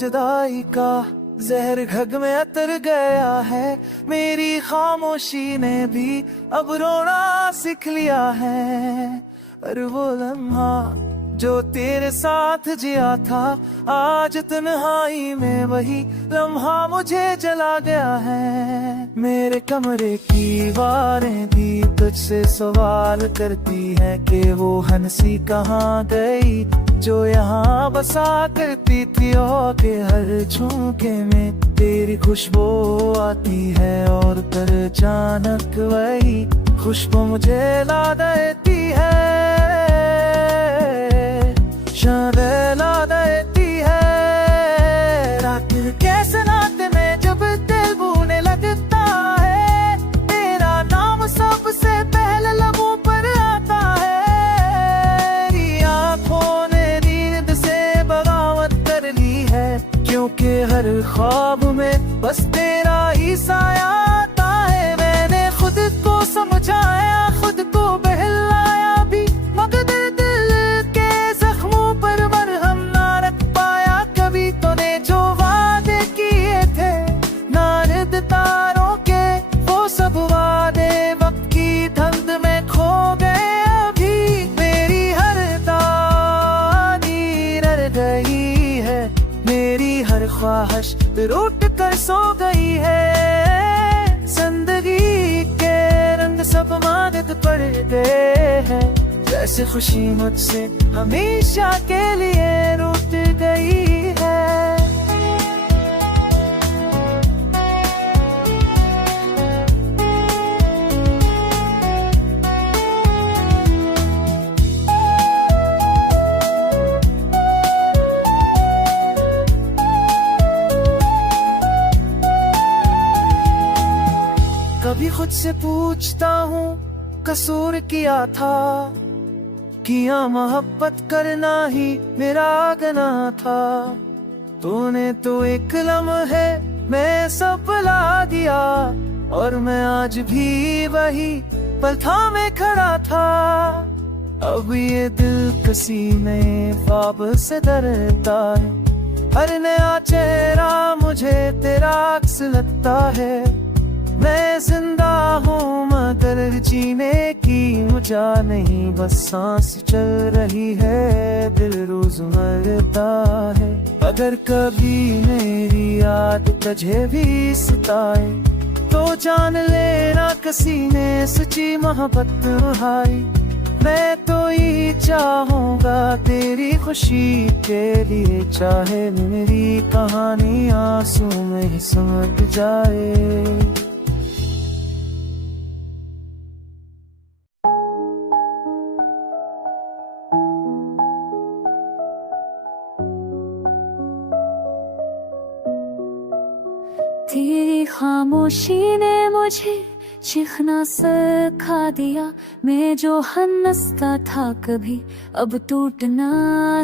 जुदाई का जहर घग में अतर गया है। मेरी खामोशी ने भी अब रोना सीख लिया है। और वो लम्हा जो तेरे साथ जिया था, आज तन्हाई में वही लम्हा मुझे जला गया है। मेरे कमरे की दीवारें भी तुझसे सवाल करती है कि वो हंसी कहाँ गई जो यहाँ बसा करती थी। और के हर झोंके में तेरी खुशबू आती है और कर अचानक वही खुशबू मुझे ला देती है। ला देती है। रात कैसे नाते में जब दिल बूने लगता है, तेरा नाम सबसे पहले लबों पर आता है। आँखों ने नींद से बगावत कर ली है, क्योंकि हर ख्वाब में बस तेरा ही साया आता है। मैंने खुद को समझाया, खुद को बहलाया भी, मगर दिल के जख्मों पर मरहम ना रख पाया कभी। तूने जो वादे किए थे नारद तारों के, वो सब वादे वक्त की धुंध में खो गए अभी। मेरी हर तारीर रह गई है, मेरी हर ख्वाहिश रूठ कर सो गई है। जिंदगी के रंग सब मादत पड़ गए हैं, जैसे खुशी मुझसे हमेशा के लिए रूठ गई है। कभी खुद से पूछता हूँ कसूर किया था, किया मोहब्बत करना ही मेरा गुनाह था। तूने तो एक लम्हे में सब भुला दिया, और मैं आज भी वही पल थामे खड़ा था। अब ये दिल किसी नए ख्वाब से डरता है, हर नया चेहरा मुझे तेरा अक्स लगता है। मैं जिंदा हूँ मगर जीने की मुझा नहीं, बस सांस चल रही है, दिल रोज मरता है। अगर कभी मेरी याद तुझे भी सताए, तो जान लेना किसी ने सच्ची मोहब्बत हाई। मैं तो यही चाहूँगा तेरी खुशी के लिए, चाहे मेरी कहानी आंसू में ही समझ जाए। तेरी खामोशी ने मुझे चिखना सिखा दिया। मैं जो हंसता था कभी, अब टूटना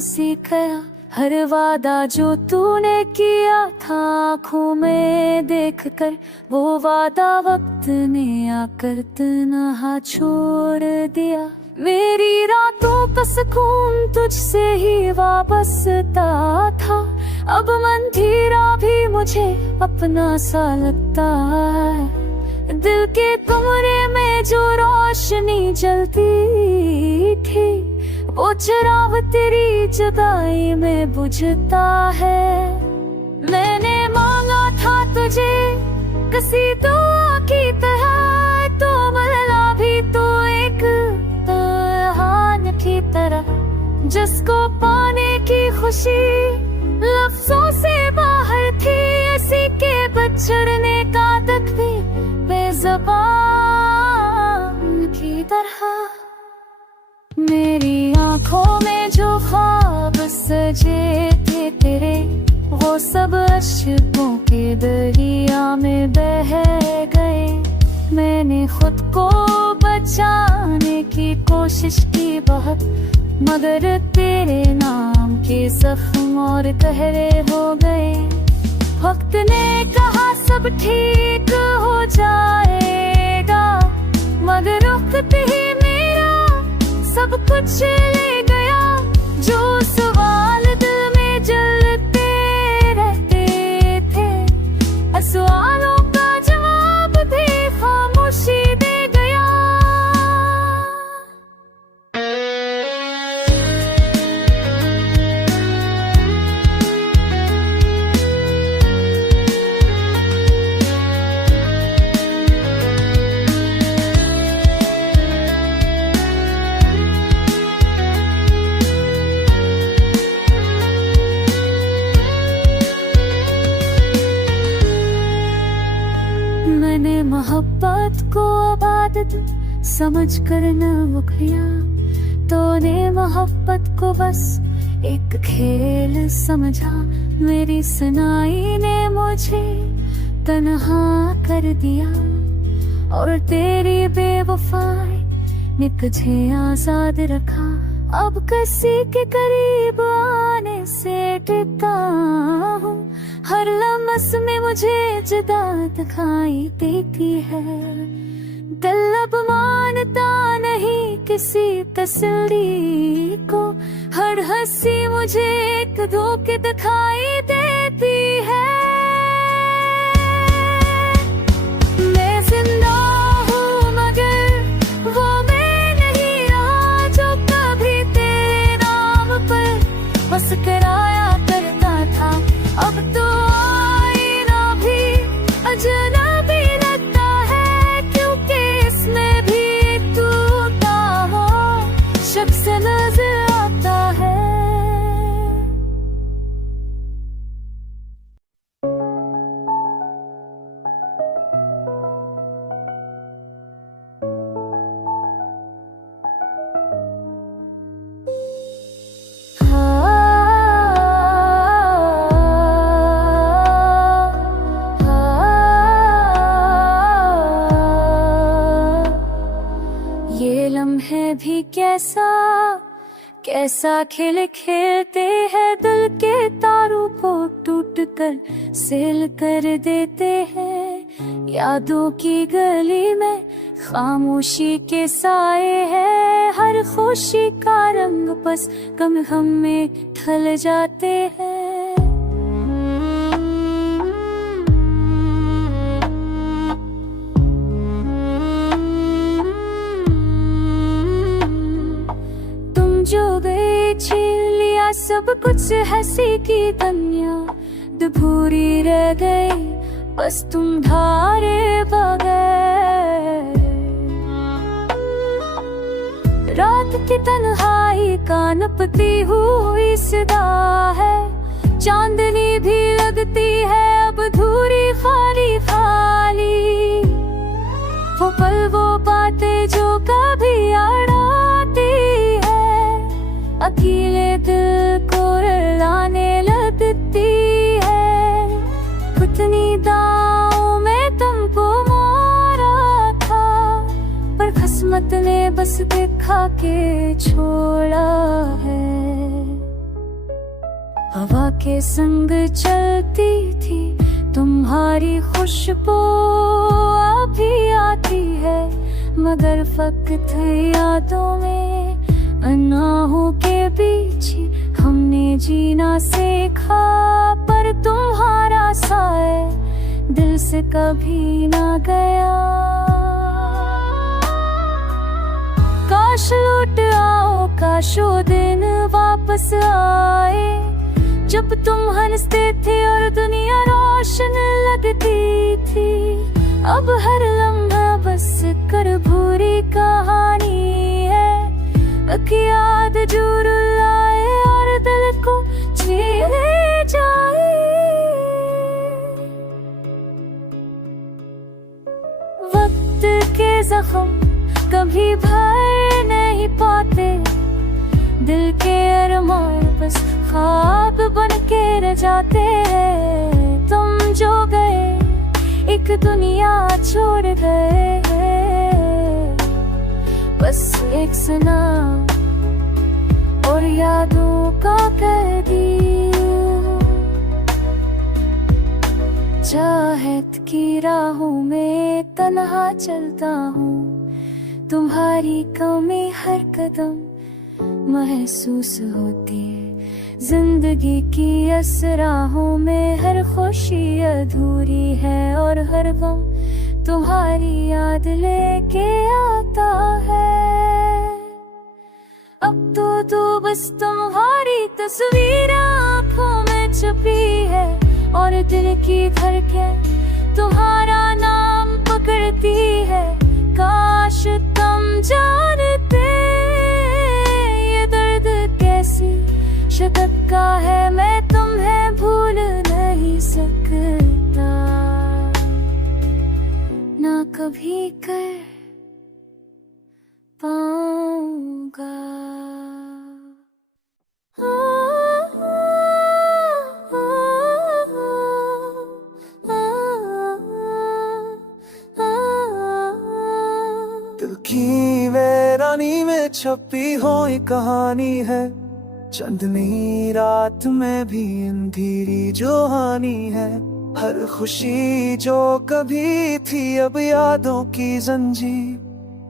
सीख गया। हर वादा जो तूने किया था आँखों में देख कर, वो वादा वक्त ने आकर तन्हा छोड़ दिया। मेरी रातों का सुकून तुझसे ही वाबस्ता था, अब मंधीरा भी मुझे अपना सा लगता है। दिल के कमरे में जो रोशनी जलती थी, वो चिराग तेरी जुदाई में बुझता है। मैंने मांगा था तुझे किसी दुआ की तरह, तो मिला भी तो एक तहान की तरह, जिसको पाने की खुशी लफ्जों से बाहर थी। इसी के बछड़ने का तक भी बेज़बान की तरह। मेरी आँखों में जो ख्वाब सजे थे तेरे, वो सब अश्कों के दरिया में बह गए। मैंने खुद को बचाने की कोशिश की बहुत, मगर तेरे नाम के जख्म और गहरे हो गए। वक्त ने कहा सब ठीक हो जाएगा, मगर वक्त ही मेरा सब कुछ ले गया। जो सवाल दिल में जलते रहे, आदत समझ कर न मुखिया। तूने मोहब्बत को बस एक खेल समझा, मेरी सनाई ने मुझे तन्हा कर दिया, और तेरी बेवफाई ने तुझे आजाद रखा। अब किसी के करीब आने से डरता हूँ, हर लम्स में मुझे जुदा दिखाई देती है। दिल अब मानता नहीं किसी तसल्ली को, हर हंसी मुझे एक धोखे दिखाई देती है। मैं जिंदा हूँ मगर वो मैं नहीं रहा, जो कभी तेरे नाम पर बस कराया करता था। अब तो आईना भी अजनबी लगता है, क्योंकि इसमें भी टूटा हो शख्स नजर आता है। ये लम्हे भी कैसा कैसा खेल खेलते हैं, दिल के तारों को टूट कर सेल कर देते हैं। यादों की गली में खामोशी के साए हैं, हर खुशी का रंग बस गम हम में ढल जाते हैं। जो गए छीन लिया सब कुछ हंसी की दुनिया, अधूरी रह गई बस तुम धारे बगैर। रात की तन्हाई का नपती हुई सदा है, चांदनी भी लगती है अब अधूरी खाली खाली। वो पल वो बातें जो कभी आड़ाती है, अकेले दिल को रुलाने लगती है। कितनी दांव में तुमको मारा था, पर किस्मत ने बस दिखा के छोड़ा है। हवा के संग चलती थी तुम्हारी खुशबू अभी आती है, मगर वक्त यादों में अनाहों के बीच हमने जीना सीखा। पर तुम्हारा साए दिल से कभी ना गया। काश लौट आओ, काश वो दिन वापस आए, जब तुम हंसते थे और दुनिया रोशन लगती थी। अब हर लम्हा बस कर भूरी कहानी है, याद जो रुलाए और दिल को छीने जाए। वक्त के जख्म कभी भर नहीं पाते, दिल के अरमान बस ख्वाब बन के रह जाते हैं। तुम जो गए एक दुनिया छोड़ गए, बस एक सना और यादों का कैदी। चाहत की राहों में तन्हा चलता हूँ, तुम्हारी कमी हर कदम महसूस होती है। जिंदगी की असराहों में हर खुशी अधूरी है, और हर गम तुम्हारी याद लेके आता है। अब तो बस तुम्हारी तस्वीर आँखों में छुपी है, और दिल की धड़कन तुम्हारा नाम पकड़ती है। काश तुम जानते ये दर्द कैसी शिद्दत का है, मैं तुम्हें भूल नहीं सकता। ना कभी कर छपी हुई कहानी है, चंदनी रात में भी अंधेरी जो हानि है। हर खुशी जो कभी थी अब यादों की जंजीर,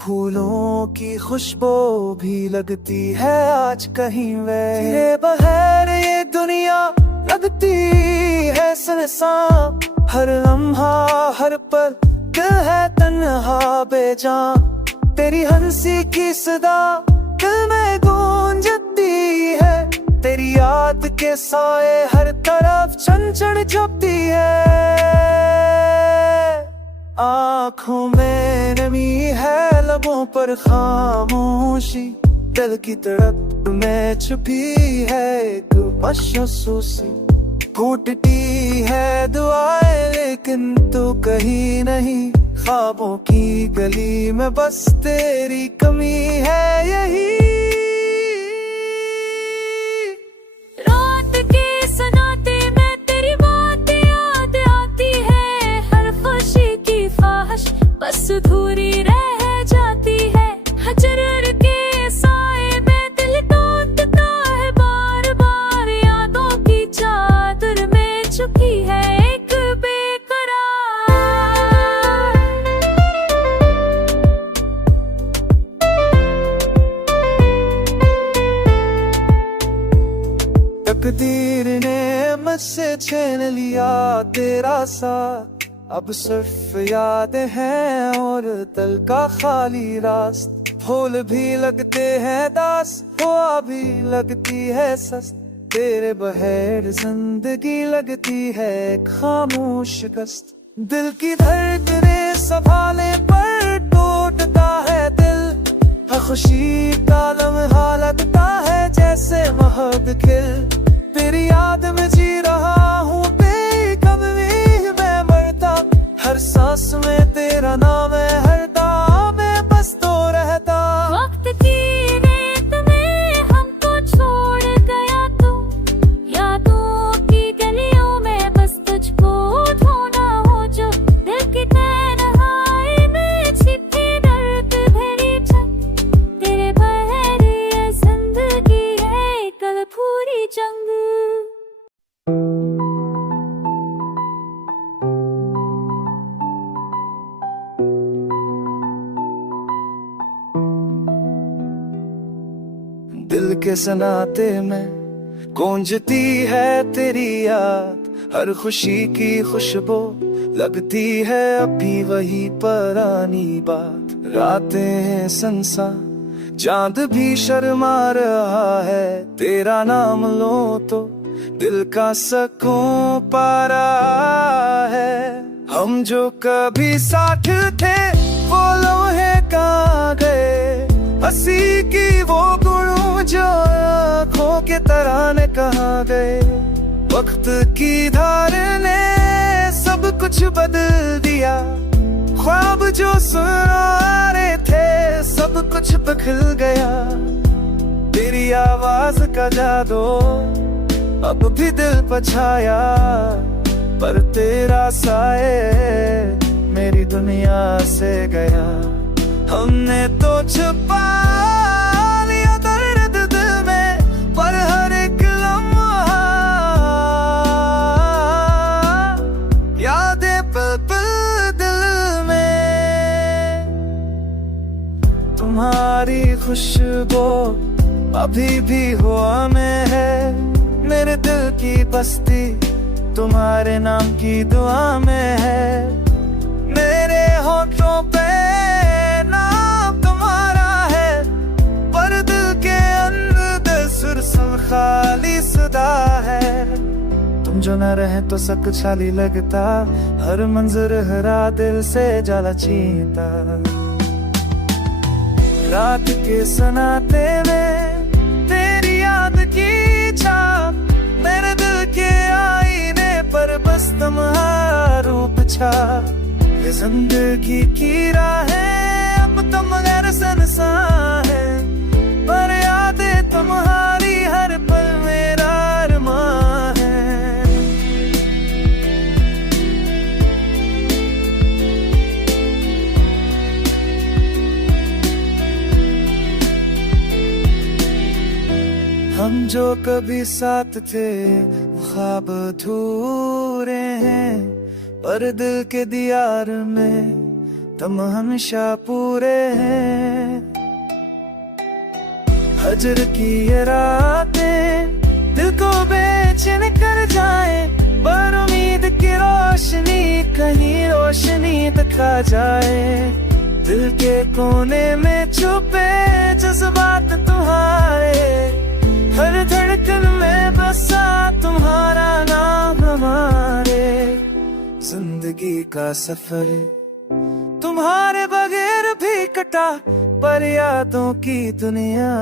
फूलों की खुशबू भी लगती है आज कहीं वे। तेरे बगैर ये दुनिया लगती है सुनसान, हर लम्हा हर पल दिल है तन्हा बेजान। तेरी हंसी की सदा दिल में गूंजती है, तेरी याद के साए हर तरफ चंचल जपती है। आँखों में नमी है, लबों पर खामोशी, दिल की तड़प में छुपी है एक बदसूसी। फूटती है दुआएं लेकिन तू कहीं नहीं, ख्वाबों की गली में बस तेरी कमी है यही। रात के सन्नाटे में तेरी बात याद आती है, हर खुशी की ख्वाहिश बस अधूरी रह जाती है। हजर के साए में दिल टूटता है बार बार, यादों की चादर में छुपी है एक बेकरार। तकदीर ने मुझसे छीन लिया तेरा साथ, अब सिर्फ यादें हैं और दिल का खाली रास्त। फूल भी लगते हैं दास, हवा भी लगती है सस्त, तेरे बगैर जिंदगी लगती है खामोश गस्त। दिल की धड़कनें संभाले पर टूटता है दिल, हर खुशी का लम्हा लगता है जैसे महक खिल। तेरी याद में जी रहा हूँ बेकदमी में मरता, हर सांस में तेरा नाम है, हर दाम में बस तो रहता। वक्त की रेत में हमको छोड़ गया तू, यादों की गलियों में बस तुझको ढूंढा हूँ जो दिल की तन्हाई में छिपी दर्द भरी छत। तेरे बगैर ये जिंदगी है कल पूरी जंग। दिल के सनाते में गूंजती है तेरी याद, हर खुशी की खुशबू लगती है अभी वही पुरानी बात। रातें हैं संसा, चांद भी शर्मा रहा है, तेरा नाम लो तो दिल का सुकून पा रहा है। हम जो कभी साथ थे वो लम्हे कहाँ गए, हंसी की वो गुण जो आँखों के तराने कहाँ गए। वक्त की धार ने सब कुछ बदल दिया, ख्वाब जो सुना रहे थे सब कुछ बखल गया। तेरी आवाज का जादू अब भी दिल पर छाया, पर तेरा साए मेरी दुनिया से गया। हमने तो छुपा लिया दर्द दिल में, पर हर एक लम्हा यादें पल पल दिल में। तुम्हारी खुशबू अभी भी हवा में है, मेरे दिल की बस्ती तुम्हारे नाम की दुआ में है। मेरे होठों पे नाम तुम्हारा है, पर दिल के अंदर सुरसम खाली सदा है। तुम जो न रहे तो सब कुछ खाली लगता, हर मंजर हरा दिल से जाला छीनता। रात के सनाते में तेरी याद की छाप, मेरे दिल के आईने पर बस तुम्हारा रूप छा। ये जिंदगी की राहें अब तुम गैर संसार है, पर यादें तुम्हारी हर पल मेरा अरमां है। हम जो कभी साथ थे वो ख्वाब अधूरे हैं, पर दिल के दीवार में तुम हमेशा पूरे हैं। हजर की ये रातें दिल को बेचैन कर जाए, पर उम्मीद की रोशनी कहीं रोशनी दिखा जाए। दिल के कोने में छुपे जज्बात तुम्हारे, हर धड़कन में बसा तुम्हारा नाम हमारे। जिंदगी का सफर तुम्हारे बगैर भी कटा, पर यादों की दुनिया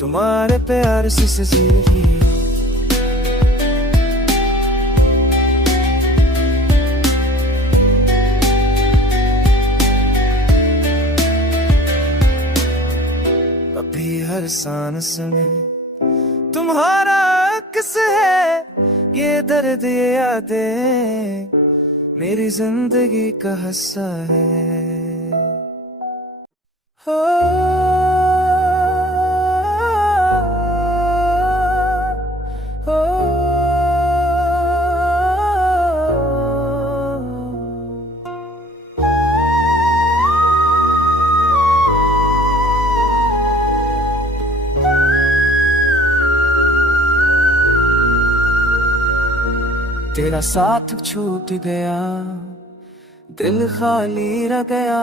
तुम्हारे प्यार से सजी। अभी हर सांस में तुम्हारा अक्स है, ये दर्द ये यादें मेरी जिंदगी का हिस्सा है। हो तेरा साथ छूट गया, दिल खाली रह गया,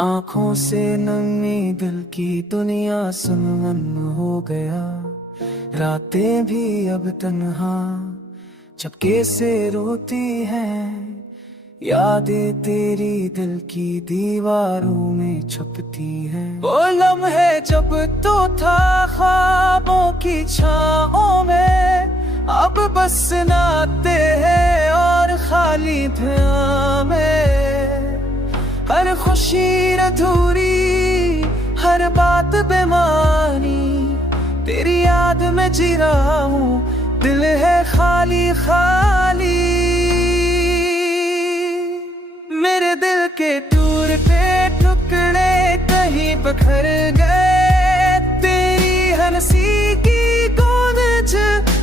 आंखों से नमी दिल की दुनिया सुनमन हो गया। रातें भी अब तन्हा चपके से रोती हैं, यादें तेरी दिल की दीवारों में छपती हैं। वो लम्हे जब तो था ख्वाबों की छाओं में, अब बस नाते हैं और खाली ध्यान में। हर खुशी अधूरी, हर बात बेमानी, तेरी याद में जी रहा हूँ, दिल है खाली खाली। मेरे दिल के टूटे टुकड़े कहीं बिखर गए, तेरी हंसी की गूंज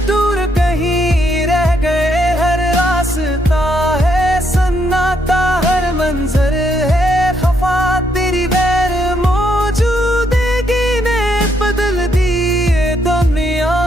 दूर कहीं रह गए। हर रास्ता है सन्नाटा, हर मंजर है खफा, तेरी गैर मौजूदगी ने बदल दी ये दुनिया।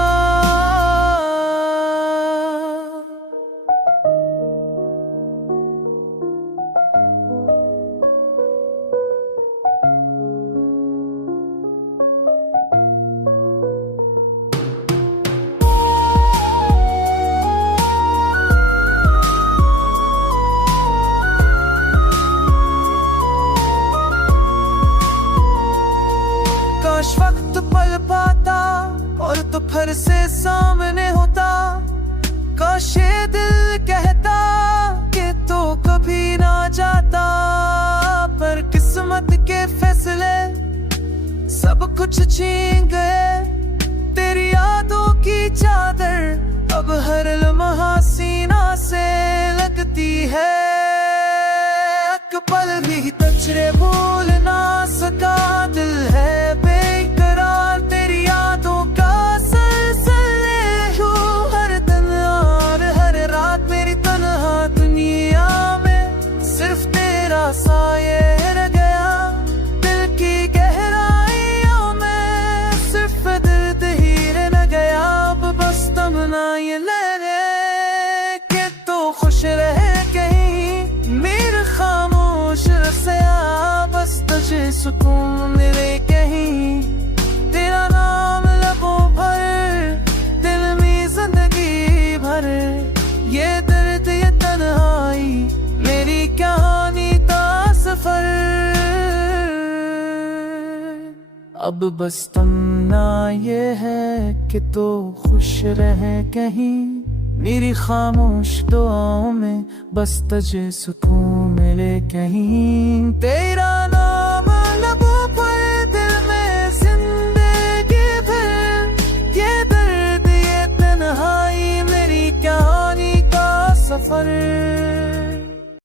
काश वक्त पल पाता और तो फिर से सामने होता, काश ये दिल कहता कि तो कभी ना जाता। पर किस्मत के फैसले सब कुछ छीन गए, तेरी यादों की चादर अब हर लम्हा सीना से लगती है। एक पल भी तचरे भूल ना सका, दिल है बेकरार तेरी यादों का सिलसिले। हर दिन और हर रात मेरी तन्हा दुनिया में सिर्फ तेरा साये रह गया। दिल की गहराइयों में सिर्फ दर्द ही रह गया। अब बस तमन्ना ये लहरे कि तो खुश रहे कहीं, मेरे खामोश से बस तुझे सुकून मिले कहीं। तेरा नाम लबों पर, दिल में जिंदगी भर, ये दर्द ये तन्हाई मेरी कहानी का सफर। अब बस तमन्ना ये है कि तो खुश रहे कहीं, मेरी खामोश दुआओं में बस तुझे सुकून मिले कहीं। तेरा नाम लबों पर, दिल में जिंदगी भर, ये दर्द ये तन्हाई मेरी कहानी का सफर।